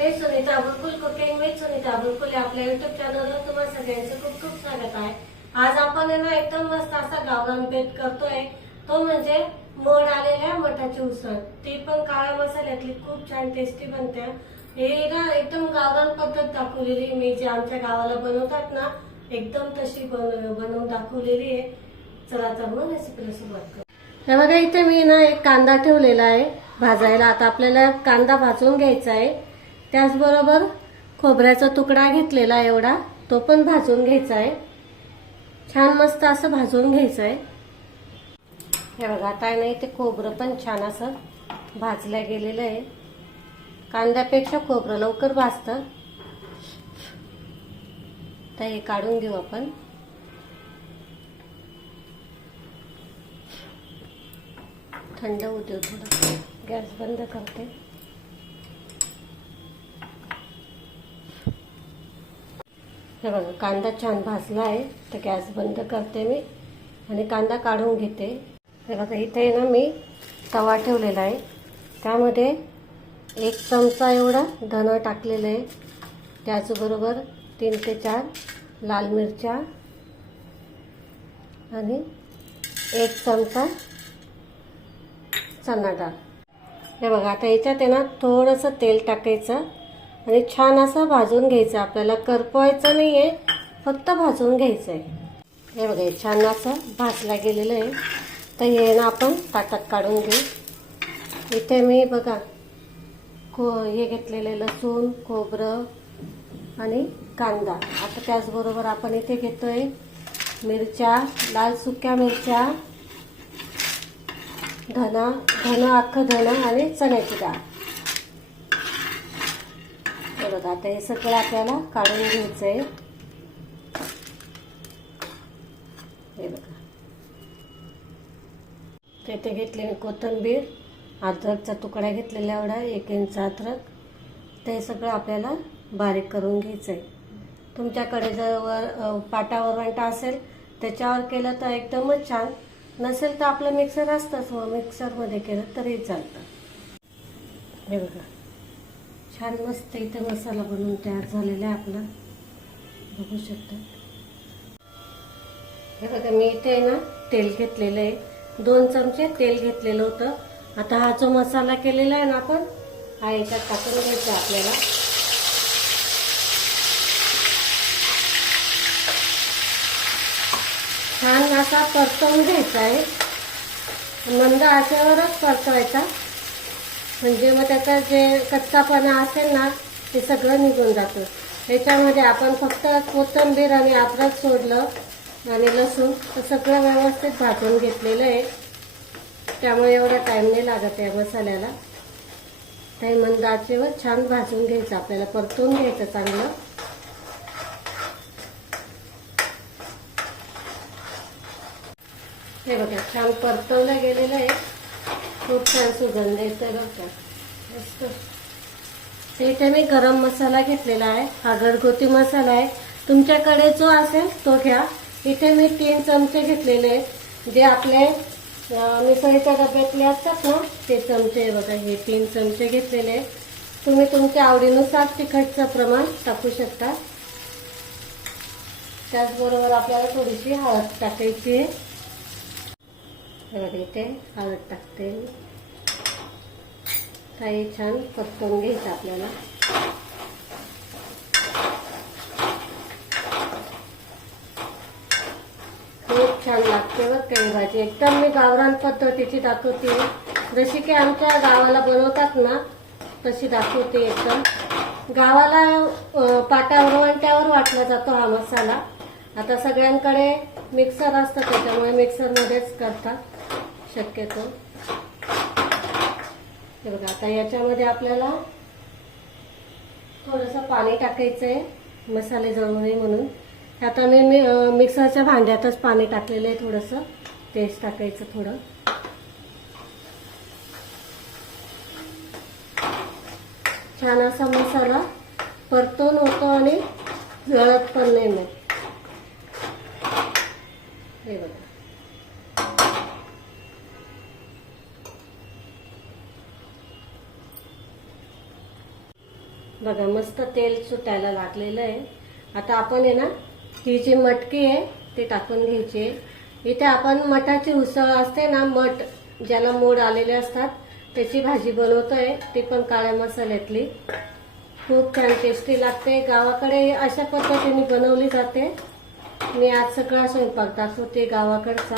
Me Sunita Bulkul cooking with Sunita Bulkul आपल्या YouTube चॅनलवर तुम्हाला सगळ्यांचं खूप खूप स्वागत आहे। आज आपण ना एकदम मस्त असा गावरान बेत करतोय, तो म्हणजे मोड आलेल्या मठाची उसळ। ती पण काळ्या मसाल्यातली खूप छान टेस्टी बनते। हे ना एकदम गावरान पद्धत दाखवलेली मी जे आमच्या गावाला बनवतात ना, एकदम तशी बनवून दाखवलेली आहे। चला तर मग रेसिपीला सुरुवात करू। हे बघा, इथे मी ना एक कांदा ठेवलेला आहे भाजायला। आता आपल्याला कांदा भाजून घ्यायचा आहे। त्याचबरोबर खोबऱ्याचा तुकडा घेतलेला एवढा, तो पण भाजून घ्यायचा आहे। छान मस्त असं भाजून घ्यायचं आहे। हे बघा, आता नाही ते खोबरं पण छान असं भाजलं गेलेलं आहे। कांद्यापेक्षा खोबरं लवकर भाजतं। तर हे काढून घेऊ आपण। थंड होऊ देऊ थोडं। गॅस बंद करते। हे बघा, कांदा छान भाजला आहे, तर गॅस बंद करते मी आणि कांदा काढून घेते। हे बघा, इथे ना मी तवा ठेवलेला आहे, त्यामध्ये 1 चमचा एवढा धना टाकलेला आहे। त्याचबरोबर 3 ते 4 लाल मिरच्या आणि 1 चमचा चणा डाळ। हे बघा, आता याच्यात आहे ना थोडंसं तेल टाकायचं आणि छान असं भाजून घ्यायचं। आपल्याला करपवायचं नाहीये, फक्त भाजून घ्यायचं आहे। हे बघा, हे छान असं भाजला गेलेलं आहे। तर हे ना आपण ताटात काढून घेऊ। इथे मी बघा हे घेतलेलं लसूण, खोबरं आणि कांदा। आता त्याचबरोबर आपण इथे घेतोय मिरच्या, लाल सुक्या मिरच्या, धना अख्खं धना आणि चण्याची डाळ। हे बघा, आता हे सगळं आपल्याला काढून घ्यायचं आहे। हे बघा, तेथे घेतलेली कोथिंबीर, अद्रकचा तुकडा घेतलेला एवढा 1 इंच अद्रक। ते सगळं आपल्याला बारीक करून घ्यायचं आहे। तुमच्याकडे जर पाटा वरवंटा असेल त्याच्यावर केलं तर एकदमच छान, नसेल तर आपलं मिक्सर असतंच, मग मिक्सरमध्ये केलं तरी चालतं। हे बघा, छान मस्त इथे मसाला बनवून तयार झालेला आहे आपला, बघू शकता। हे बघा, मी इथे ना तेल घेतलेलं आहे, 2 चमचे तेल घेतलेलं होतं। आता हा जो मसाला केलेला आहे ना आपण, हा याच्यात टाकून घ्यायचा आपल्याला। छान असा परतवून घ्यायचा आहे, मंद आचेवरच परतवायचा, म्हणजे मग त्याचा जे कच्चापणा असेल ना ते सगळं निघून जातं। त्याच्यामध्ये आपण फक्त कोथिंबीर आणि अद्रक सोडलं आणि लसूण, तर सगळं व्यवस्थित भाजून घेतलेलं आहे। त्यामुळे एवढा टाइम नाही लागत या मसाल्याला। ते मंद आचेवर छान भाजून घ्यायचं, आपल्याला परतवून घ्यायचं चांगलं। हे बघा, छान परतवलं गेलेलं आहे, खूप छान सुगंध येतोय बघा मस्त। इथे मी गरम मसाला घेतलेला आहे, हा घरगुती मसाला आहे, तुमच्याकडे जो असेल तो घ्या। इथे मी 3 चमचे घेतलेले आहेत, जे आपले मिसळीच्या डब्यातले असतात ना ते चमचे। बघा, हे 3 चमचे घेतलेले आहेत। तुम्ही तुमच्या आवडीनुसार तिखटचं प्रमाण टाकू शकता। त्याचबरोबर आपल्याला थोडीशी हळद टाकायची आहे। इथे हळद टाकते, काही छान परतवून घ्यायचं आपल्याला। खूप छान लागते बरं काही भाजी, एकदम मी गावरान पद्धतीची दाखवते, जशी की आमच्या गावाला बनवतात ना तशी दाखवते। एकदम गावाला पाटावर वरवंट्यावर वाटला जातो हा मसाला। आता सगळ्यांकडे मिक्सर असतं, त्याच्यामुळे मिक्सरमध्येच करतात शक्यतो। हे बघा, आता याच्यामध्ये आपल्याला थोडंसं पाणी टाकायचं आहे मसाले जळू नये म्हणून। आता मी मिक्सरच्या भांड्यातच पाणी टाकलेलं आहे, थोडंसं तेच टाकायचं थोडं। छान असा मसाला परतून होतो आणि जळत पण नाही मग। हे बघा, बघा मस्त तेल सुटायला लागलेलं आहे. आता आपण आहे ना ही जी मटकी आहे ती टाकून घ्यायची आहे. इथे आपण मठाची उसळ असते ना, मठ ज्याला मोड आलेले असतात त्याची भाजी बनवतोय, ती पण काळ्या मसाल्यातली. खूप छान टेस्टी लागते. गावाकडे अशा पद्धतीने बनवली जाते. मी आज सगळा स्वयंपाक दाखवते गावाकडचा.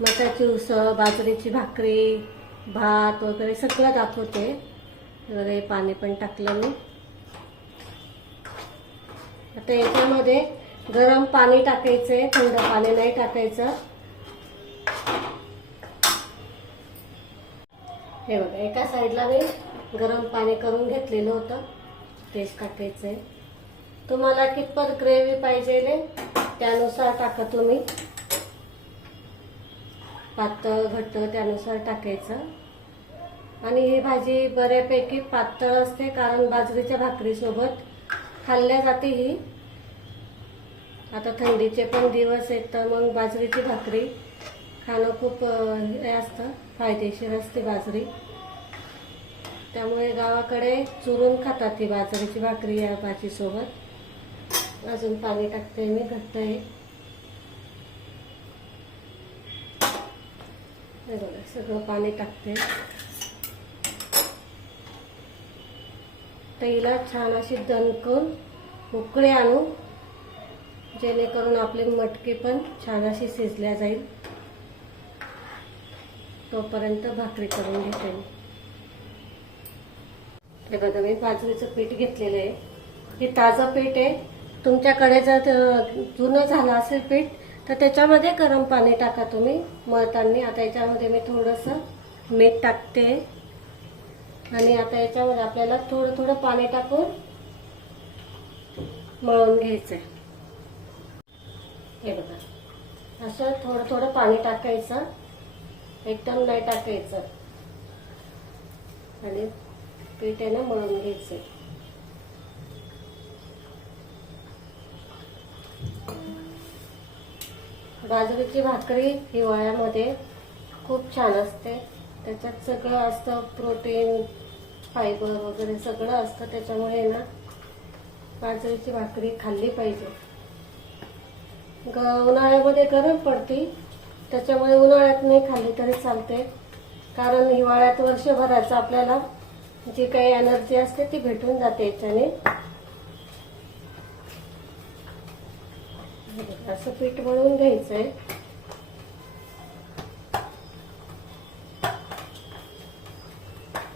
मठाची उसळ, बाजरीची भाकरी, भात वगैरे सगळं दाखवते. वगैरे पाणी पण टाकलं मी. आता याच्यामध्ये गरम पाणी टाकायचंय, थंड पाणी नाही टाकायचं. हे बघा एका साईडला मी गरम पाणी करून घेतलेलं होतं, तेच टाकायचंय. तुम्हाला कितपत ग्रेव्ही पाहिजे त्यानुसार टाका तुम्ही. पातळ घट्ट त्यानुसार टाकायचं. आणि ही भाजी बऱ्यापैकी पातळ असते कारण बाजरीच्या भाकरीसोबत खाल्ल्या जाते ही. आता थंडीचे पण दिवस आहेत तर मग बाजरीची भाकरी खाणं खूप हे असतं, फायदेशीर असते बाजरी. त्यामुळे गावाकडे चुरून खातात ही बाजरीची भाकरी या भाजीसोबत. अजून पाणी टाकते मी, घट्ट आहे. हे बघा सगळं पाणी टाकते. हिला छान अशी दणकून उकळी आणू, जेणेकरून आपली मटकी पण छान अशी शिजल्या जाईल. तोपर्यंत भाकरी करून घेते मी. हे बघा मी बाजरीचं पीठ घेतलेलं आहे. हे ताजं पीठ आहे. तुमच्याकडे जर जुनं झालं असेल पीठ तर त्याच्यामध्ये गरम पाणी टाका तुम्ही मळताना. आता याच्यामध्ये मी थोडंसं मीठ टाकते आणि आता याच्यामध्ये आपल्याला थोडं थोडं पाणी टाकून मळून घ्यायचंय. हे बघा असं थोडं थोडं पाणी टाकायचं, एकदम नाही टाकायचं. आणि पीठ आहे ना मळून घ्यायचंय. बाजरीची भाकरी हिवाळ्यामध्ये खूप छान असते. त्याच्यात सगळं असतं, प्रोटीन, फायबर वगैरे सगळं असतं. त्याच्यामुळे ना बाजरीची भाकरी खाल्ली पाहिजे. उन्हाळ्यामध्ये गरम पडते त्याच्यामुळे उन्हाळ्यात नाही खाल्ली तरी चालते. कारण हिवाळ्यात वर्षभराचं आपल्याला जी काही एनर्जी असते ती भेटून जाते याच्याने. असं पीठ मळून घ्यायचंय.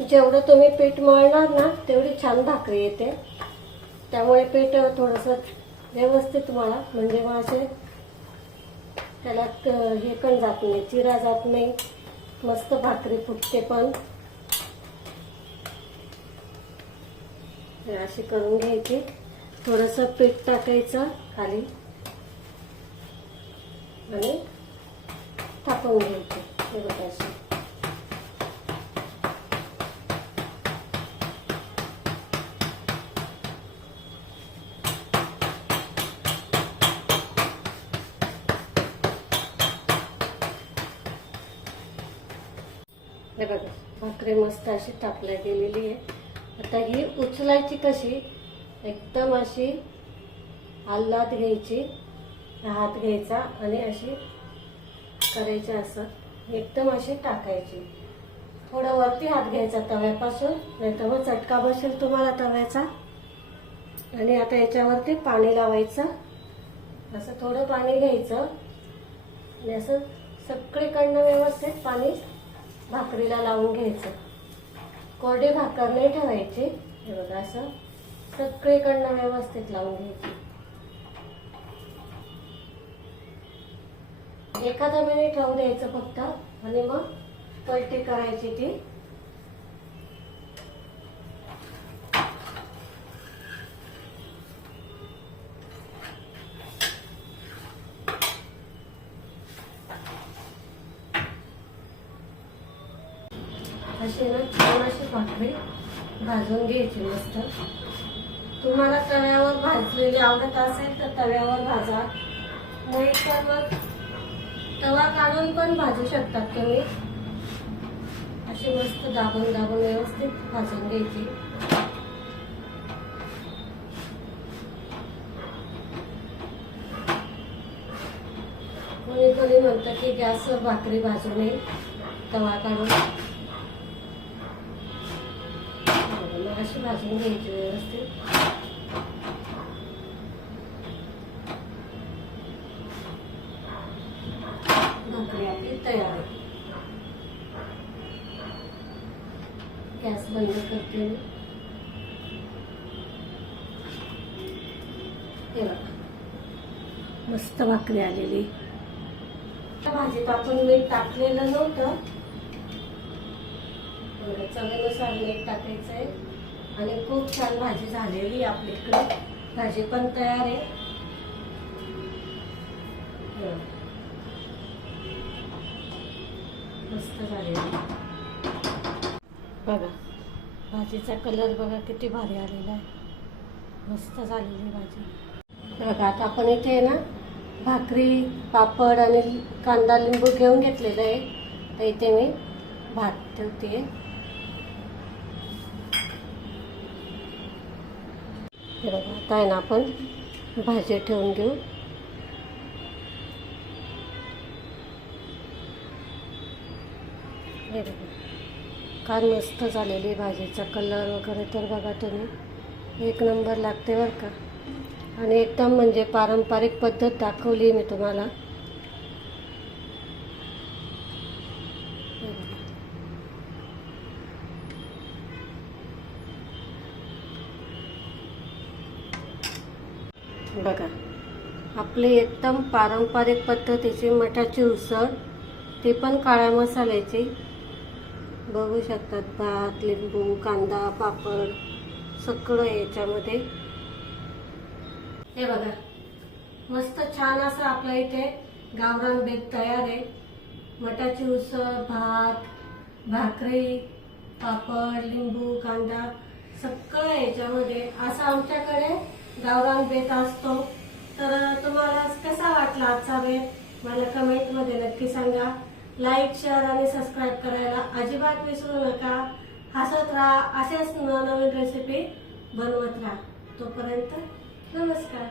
जेवढं तुम्ही पीठ मळणार ना तेवढी छान भाकरी येते. त्यामुळे पीठ थोडंसं व्यवस्थित मळा, म्हणजे मग असे त्याला हे पण जात नाही, चिरा जात नाही, मस्त भाकरी फुटते पण. अशी करून घ्यायची. थोडंसं पीठ टाकायचं खाली आणि थापून घ्यायची. हे बघा अशी. हे बघा भाकरी मस्त अशी थापल्या गेलेली आहे. आता ही उचलायची कशी, एकदम अशी आल्हाद घ्यायची, हात घ्यायचा आणि अशी करायची. असं एकदम अशी टाकायची. थोडं वरती हात घ्यायचा तव्यापासून, नाही तर मग चटका बसेल तुम्हाला तव्याचा. आणि आता याच्यावरती पाणी लावायचं. असं थोडं पाणी घ्यायचं आणि असं सगळीकडनं व्यवस्थित पाणी भाकरीला लावून घ्यायचं. कोरडी भाकर नाही ठेवायची. हे बघा असं सगळीकडनं व्यवस्थित लावून घ्यायची. एखादा मिनिट राहू द्यायचं फक्त आणि मग पलटी करायची ती. अशी ना छान अशी भाकरी भाजून घ्यायची मस्त. तुम्हाला तव्यावर भाजलेली आवडत असेल तर तव्यावर भाजा, नाही तर मग तवा काढून पण भाजू शकतात तुम्ही. अशी मस्त दाबून दाबून व्यवस्थित भाजून घ्यायची. कोणी म्हणतं की गॅसवर भाकरी भाजू नये, तवा काढून मग अशी भाजून घ्यायची व्यवस्थित. भाकरी आपली तयार आहे. गॅस बंद करते मी. हे बघा, मस्त भाकरी आलेली. त्या भाजीत आपण मीठ टाकलेलं नव्हतं, चवीनुसार मीठ टाकायचंय. आणि खूप छान भाजी झालेली आपली. इकडे भाजी पण तयार आहे. मस्त झालेली बघा. भाजीचा कलर बघा किती भारी आलेला आहे. मस्त झालेली भाजी बघा. आता आपण इथे ना भाकरी, पापड आणि कांदा लिंबू घेऊन घेतलेलं आहे. तर इथे मी भात ठेवते. हे बघा, आता आहे ना आपण भाजी ठेवून घेऊ. हे बघा, काय मस्त झालेली भाजीचा कलर वगैरे तर बघा तुम्ही, एक नंबर लागते बरं का. आणि एकदम म्हणजे पारंपरिक पद्धत दाखवली मी तुम्हाला. बघा, आपली एकदम पारंपरिक पद्धतीची मठाची उसळ, ती पण काळ्या मसाल्याची. बघू शकतात, भात, लिंबू, कांदा, पापड सगळं याच्यामध्ये. हे बघा, मस्त छान असं आपल्या इथे गावरान बेत तयार आहे. मठाची उसळ, भात, भाकरी, पापड, लिंबू, कांदा सगळं याच्यामध्ये. असं आमच्याकडे गावरान बेत असतो. तर तुम्हाला कसा वाटला आजचा बेत मला कमेंटमध्ये नक्की सांगा. लाईक, शेअर आणि सबस्क्राईब करायला अजिबात विसरू नका. हसत राहा, असेच नवनवीन रेसिपी बनवत राहा. तोपर्यंत नमस्कार.